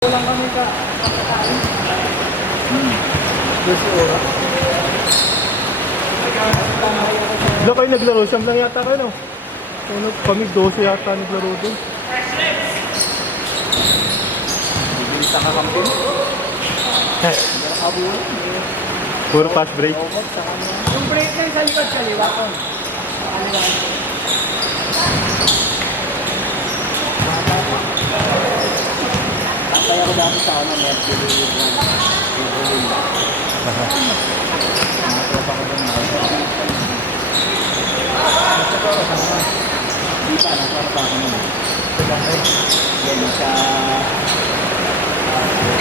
Lang kami ka kakakain. Gusto ko. Wala kayo naglaro, siyam lang yata kayo, no? Ano, kami 12 yata naglaro doon. Bibili sa kakampin. Eh, puro fast break. Yung break na sa likod kaliwa ko. Kaya ko dati sa ano, Mercury yung tropa ko doon na. Di pa, nasa pa ako naman. Yan sa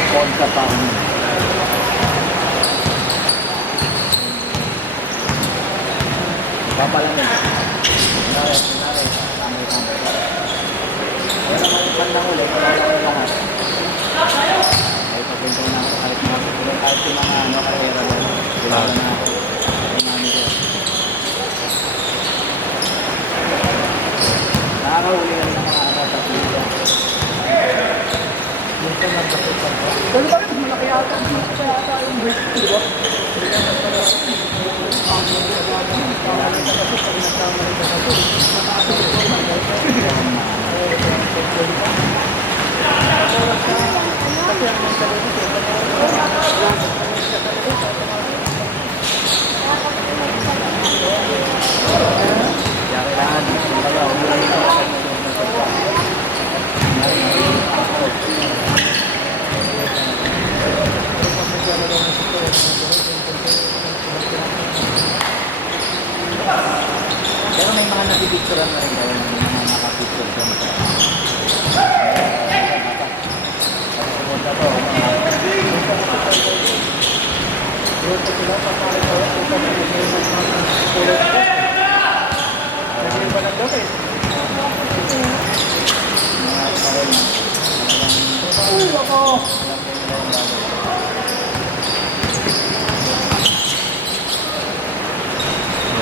Ponca pa ako naman. Papalamin. Kunwari, tamay-tamay. Wala naman yung kandang ulit, wala naman lahat. Kahit pagpunta na ako, kahit yung mga karera doon, wala na ako. Nakakahuli lang ng mga sa pila. Minsan nagkakot pa. Pero bakit malaki yata? Malaki yata yung break, di ba? Pero may mga napipicturean na rin kayo, may mga nakapicture doon.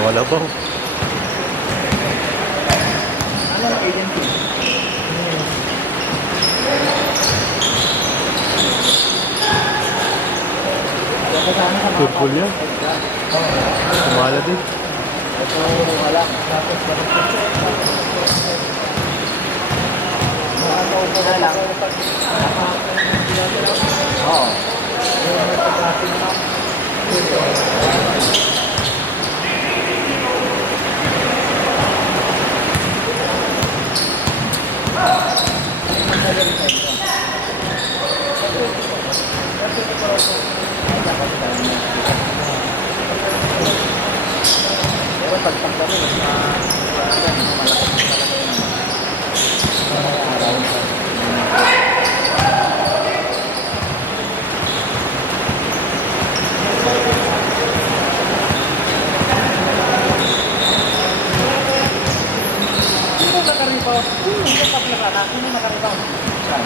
Wala ba? Ano ang agency? Football yan. Sumala din. Ito wala. Tapos na lang. Oo. Pero pagpagdami mas sino nakaribaw? Sino paglakana? Sino nakaribaw? Saan?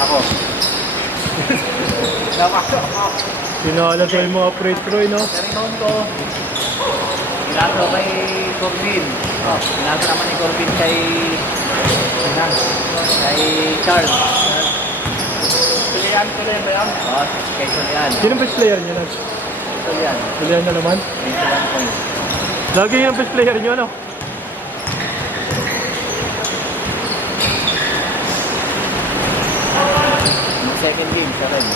Ako. Napasok ako. Sinala sa yung mga free throw, no? Narinoon ko. Pinato kay Corbin. Pinato naman ni Corbin kay Charles. Sulian ba yan? Oo, kay Sulian. Sino best player nyo na? Sulian. Julian na naman. 21 points. Lagi yung best player nyo, no? Second game, sa rin.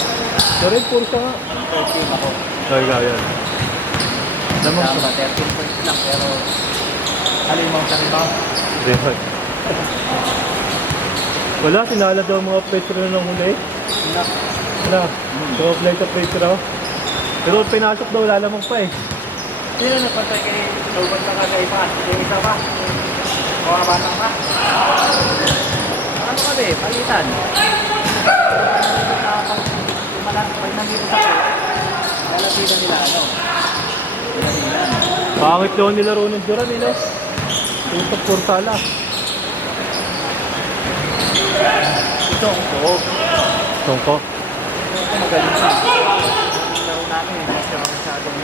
So rin, puro sa nga. First game ako. So, ikaw yan. Alam mo, Tama, 13 points lang, pero halimang sa rebound. Rehan. Wala, sinala daw mga free throw ng huli. Wala, so apply sa free throw. Pero pinasok daw, lalamang pa eh. Sino nagpantay kay Logan na kagaiba? Yung isa ba? Mga bata ka? Ano kami? Palitan. Pag nandito sa ko, lalapitan nila ano? Pangit daw nilaro ng Duran, eh, no? Tutok Portala. Ito ang ko. Tungko. Ito magaling siya. Ang laro namin, hindi siya masyadong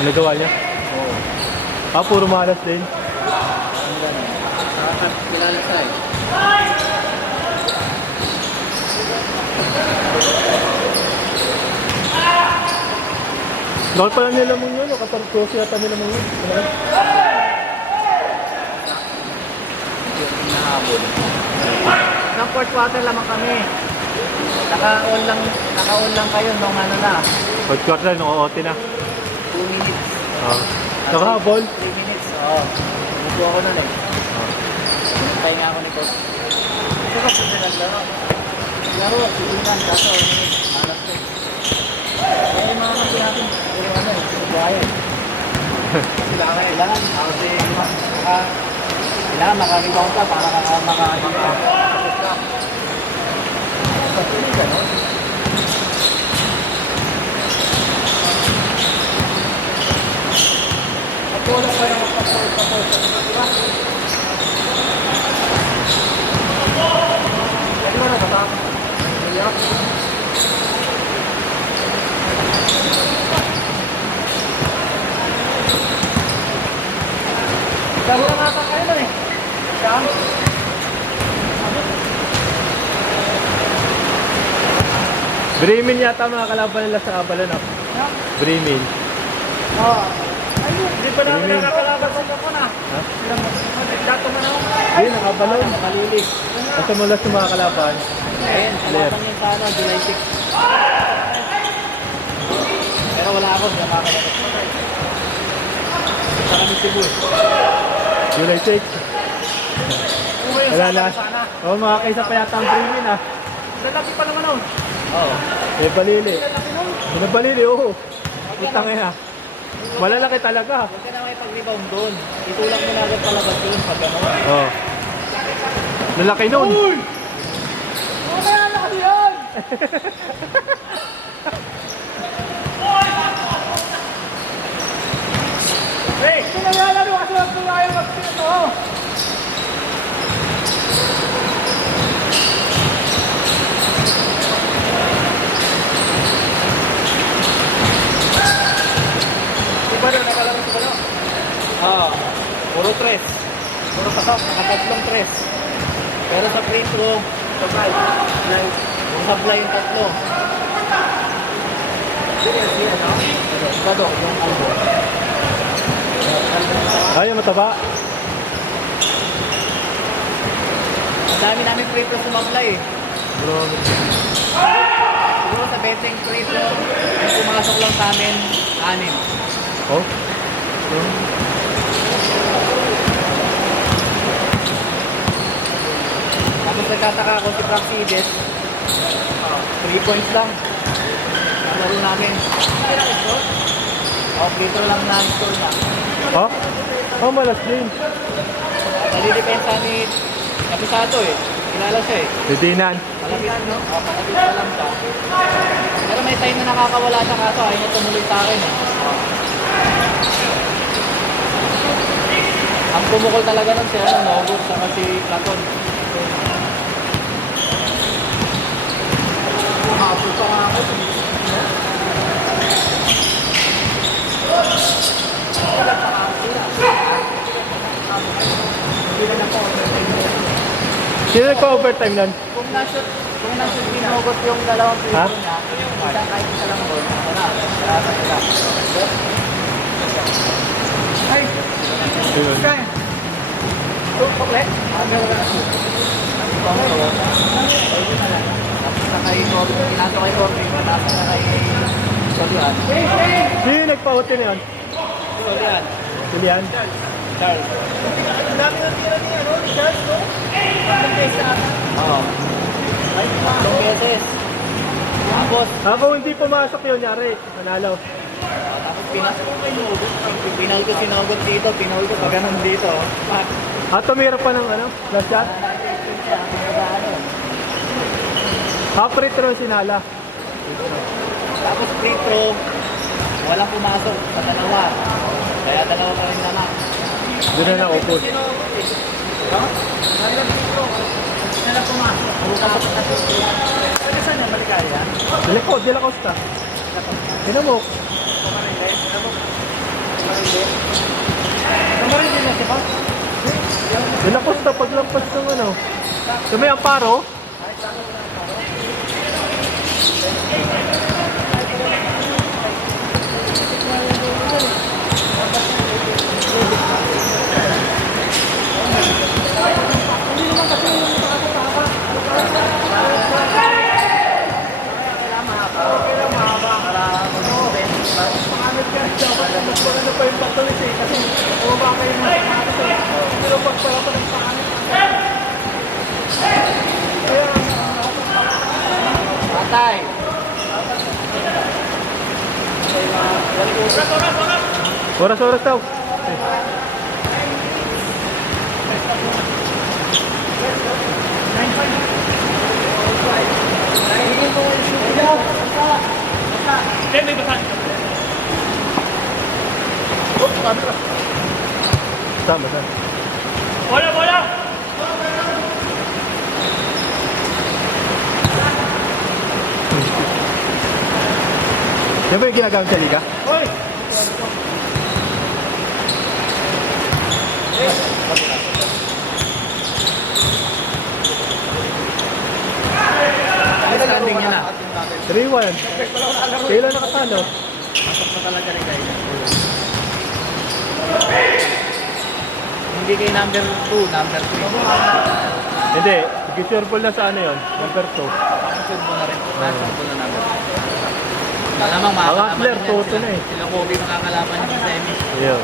Ano gawa niya? Oo. Ah, puro malas din. Ang gano'n. Nakakilala siya eh. Gawal pala nila mong yun, katarkosi yata nila mong yun. Yung nahabol. Nang fourth quarter lamang kami. Naka-on lang kayo nung ano na. Fourth quarter, nung OT na. 2 minutes. Nakahabol. 3 minutes. Oo. Umupo ako nun eh. Pinintay nga ako ni Coach. Ito ba kung naglaro? Laro, sigilan. Kaso, hanap ko. Kaya yung mga kasi natin. Pero ano eh, buhaya eh. Kailangan. Kasi kailangan makaribang ka para makain ka. Patuloy ka, no? Patuloy pa yung patuloy. Diba? Pwede mo na ba? Iyak. Dahil lang ata kayo na eh. Saan? Bremen yata mga kalaban nila sa Abalon. Bremen. Oo. Ayun, di ba namin Bremen. nakakalaban sa ako na? Ha? Dato man ako. Ayun, nakabalon. Nakalili. Kasi mula sa mga kalaban. Ayun, kalaban yung sa ano, July 6. Pero wala ako, hindi ako makakalaban. Sa kami Cebu. July 6. Wala na. Sana. Oo, mga kaysa pa yata ang Bremen ah. Lalaki pa naman nun. Oo. Eh, balili. Lalaki nun. Balili, oo. Putang ina. Malalaki talaga. Huwag ka na may pag-rebound doon. Itulak mo na agad palabas yun pag gano'n. Oo. Lalaki nun. Uy! Ano kaya laki yan? Hey! Ito naglalaro kasi wag ko ayaw mag-pito. Diba doon nakalaro sa balo? Oo. Puro 3. Puro pasok. Nakatatlong 3. Pero sa free throw, supply. Yung supply yung tatlo. Iba doon, yung albo. Ay, mataba. Ang dami namin free throw sumablay eh. Siguro sa betting free throw, yung pumasok lang sa amin, 6. Oh. Tapos nagtataka ako si Praxides, 3 points lang. Laro namin. Free throw lang na score na. Ha? Oh, malas din. Nalidepensa ni Kapisato eh. Kilala siya eh. Didinan. Malapit, no? Malapit pa lang siya. Pero may time na nakakawala siya kaso ayaw niya tumuloy sa akin eh. Ang pumukol talaga nun siya, Nogut, saka si Platon. Umabot pa nga ako. Sino nagpa-overtime nun? Kung na-shoot Nogut yung dalawang free Ha? throw niya, isang kahit isa lang ball, ako na. Sarata sila. Ay! Ayun. Kaya. Tukle? Pinato kay Corbin, matapos na kay Solian. Sino yung nagpa-OT na yun? Solian. Julian? Charles. Ang dami ng tira niya, no? Ni Charles, no? Tatlong beses na ata. Oo. Tatlong beses. Tapos, Habang hindi pumasok yun, yari. Manalo. tapos pinasok ko kay Nogut. Pinal ko si Nogut dito, pinal ko pa ganun dito. At tumira pa ng ano, last shot. Half free throw sinala. Tapos free throw, walang pumasok sa dalawa. Kaya dalawa pa rin naman. Doon na naupos. Sila pumasok. Pumasok sa Pwede saan niya, Maligaya? Likod, de la Costa. Tinamok. Kamarin din na siya ba? Yung Acosta, paglampas ng ano. So may Amparo. Patay. Oras-oras daw. Tama na. Bola! Yan ba yung ginagamit sa liga? Hoy! Standing niya na. 3-1. Kailan nakatalo? Pasok na talaga rin kayo. Hindi kay number 2, number 3. Hindi. Picture ball na sa ano yun? Number 2. Pasok mo na rin. Pasok mo na number 2. Malamang Ang makakalaban Atler, niyan. toto na eh. Sila Kobe makakalaban niya sa semi. Ayun.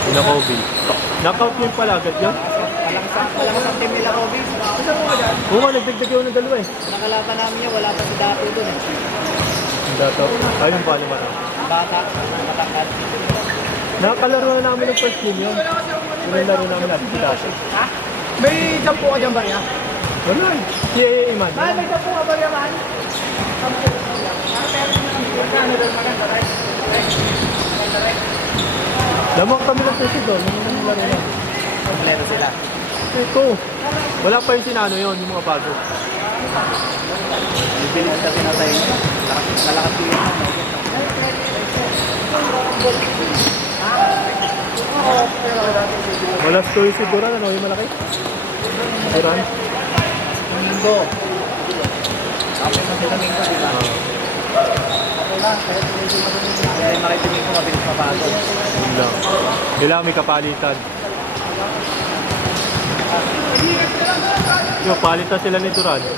Sina Kobe. Knockout yun pala agad yun? Malakas ang team nila Kobe. Kasi mo dyan? Oo nga, nagdagdag yun ng dalawa eh. Nakalaban namin niya, wala pa si Dato doon eh. Ang dato. Ayun pa naman. Bata, matangkad. Nakakalaro na namin ng first game yun. Yung laro namin natin si Dato. Ha? May dampo ka dyan ba niya? Wala eh. Si Iman. May dampo ka ba niya man? Lamang kami ng puso doon. Yung laro na. Kompleto sila. Ito. Wala pa yung sinano yun, yung mga bago. Bibilis kasi na tayo niya. Nalakas ko yun. Wala story si Duran, ano yung malaki? Duran? Domingo. Tapos na si Domingo, di ba? Okay lang, kaya makitingin ko mabilis mabago. Yun lang. Kailangan may kapalitan. Yo, palitan sila ni Duran. Ano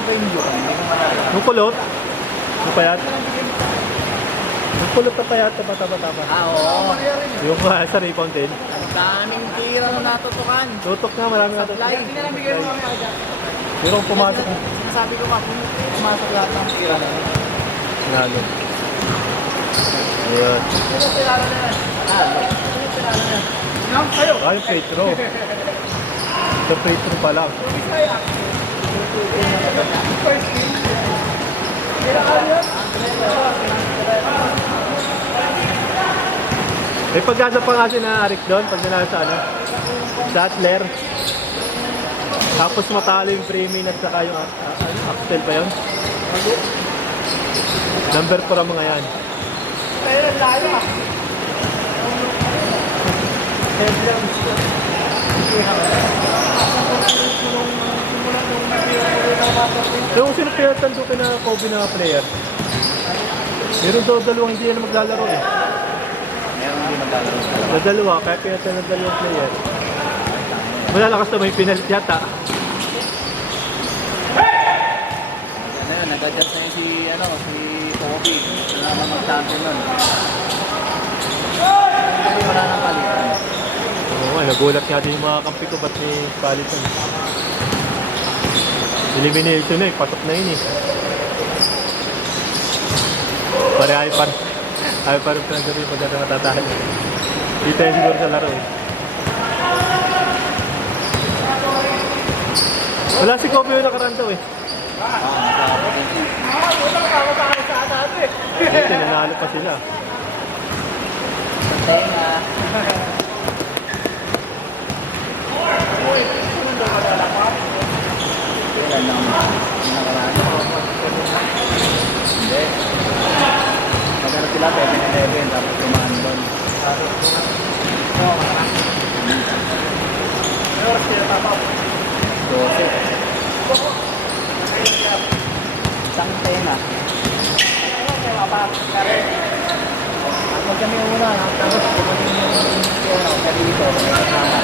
ba yung yun? Hindi ko malala. Yung kulot? Yung payat? Yung kulot na payat, taba-taba-taba. Oo. Yung sa rebound din. Ang daming tira na natutukan. Tutok na, marami na tutok. Supply. Hindi na lang bigay mo kami agad. Pero kung pumasok, Sabi ko nga, kung pumasok lahat ng tira na yun. nalo. Ayan. Sino tira na yan? Sino tira na yan? Yan, kayo. Ay, Petro. Sa Petro pa lang. May pag-asa pa nga si na Arik doon pag nanalo sa ano? Sa Atler. Tapos matalo yung Freeman at saka yung Axel pa yun. Number 4 ang mga yan. Pero ang layo ah. Yung sino kaya tandukin na Kobe na player? Meron daw dalawang hindi na maglalaro eh. Meron hindi maglalaro. Na dalawa, kaya pinatan ng dalawang player. Wala lakas na may pinalit yata. Ano yun, nag-adjust na yun si, si Kobe. Wala naman mag-champion nun. Wala nang palitan. Oo nga, nagulat nga din yung mga kampi ko, ba't may palitan? Elimination na eh, patok na yun eh. Pare ay pa rin pinagsabi pag natin matatahal. Hindi tayo siguro sa laro eh. Wala si Kobe yung nakaraan daw eh. Kasi nanalo pa sila. Tenga. Kailan lang nakaraan. Hindi. Magkano sila 7-11 tapos tumaan doon. kami una, tapos dumating yung pero dito, may kasama.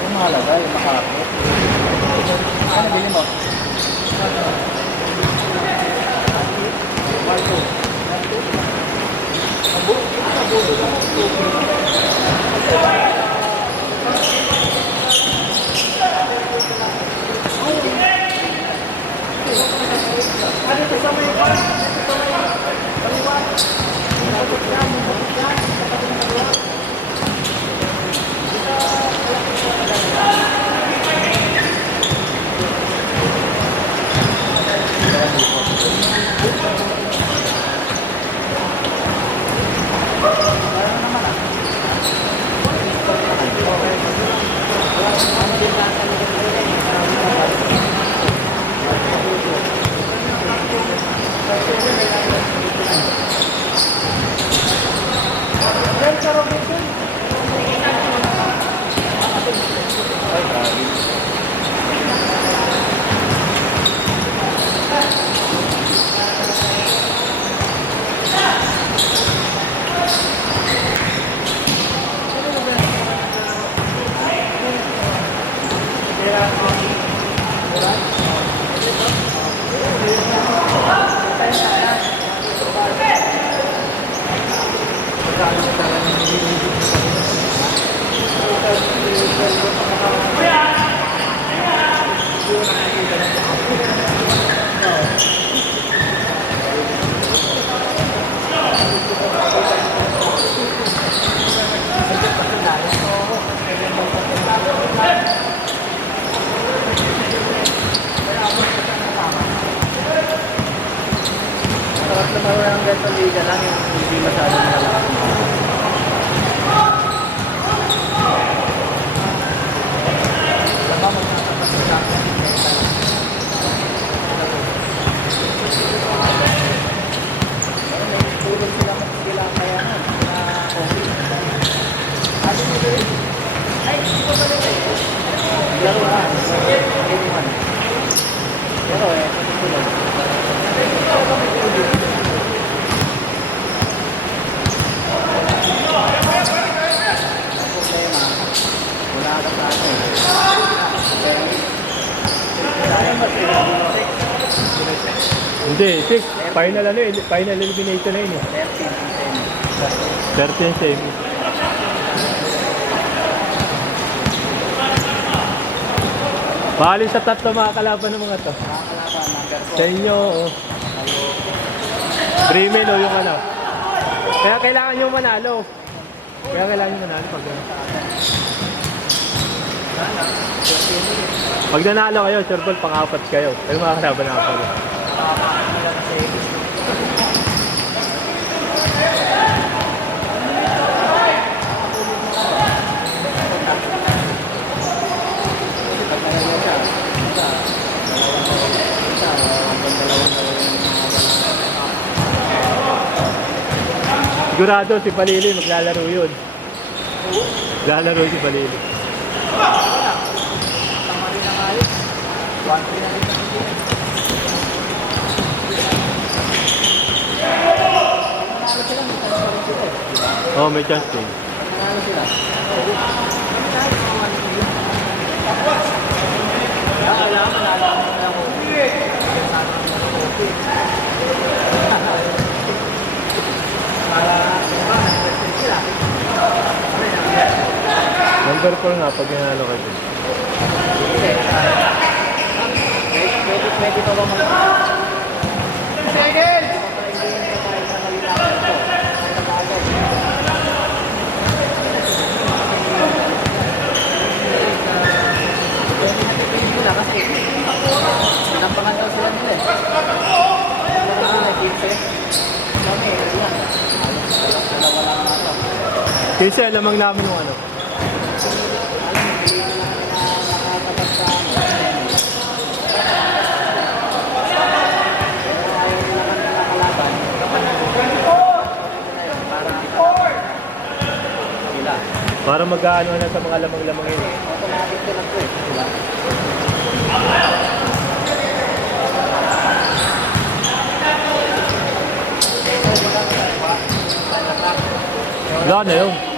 Ang mahalaga, yung makakapit. Ano bili mo? Sarap na marunong ang ganito liga lang yung hindi masyadong malakas. Tulog sila kung sila kaya na coffee. Ano mo rin? Ay, hindi ko pala rin. Laro na. Pero tulog. Hindi, 6. Final ano eh. Final elimination na yun eh. 13 semi. Bali sa tatlo mga kalaban ng mga to. Sa inyo, oh. Bremen o yung ano. Kaya kailangan nyo manalo. Kaya kailangan nyo manalo pag ano. Pag nanalo kayo, sure ball, pang-apat kayo. Kayo mga kalaban na ako. Sigurado si Palili maglalaro yun. Maglalaro si Palili. Oh, may chance din. Number 4 nga pag nanalo ka dyan. Pwede pa ba Second! Kasi alamang namin yung ano. Sila. Para mag-ano na sa mga lamang-lamang yun. Automatic ko lang po eh. Sila. Wala na yun.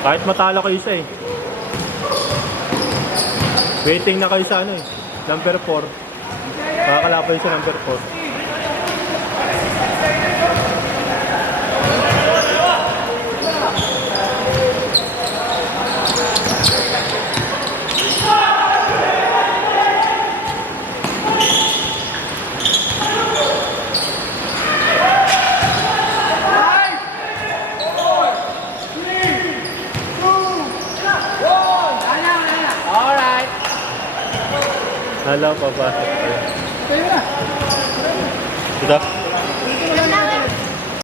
Kahit matalo kayo isa eh. Waiting na kayo sa ano eh. Number 4. Makakalaban sa number 4. Alright. Hala, papasok. Ito.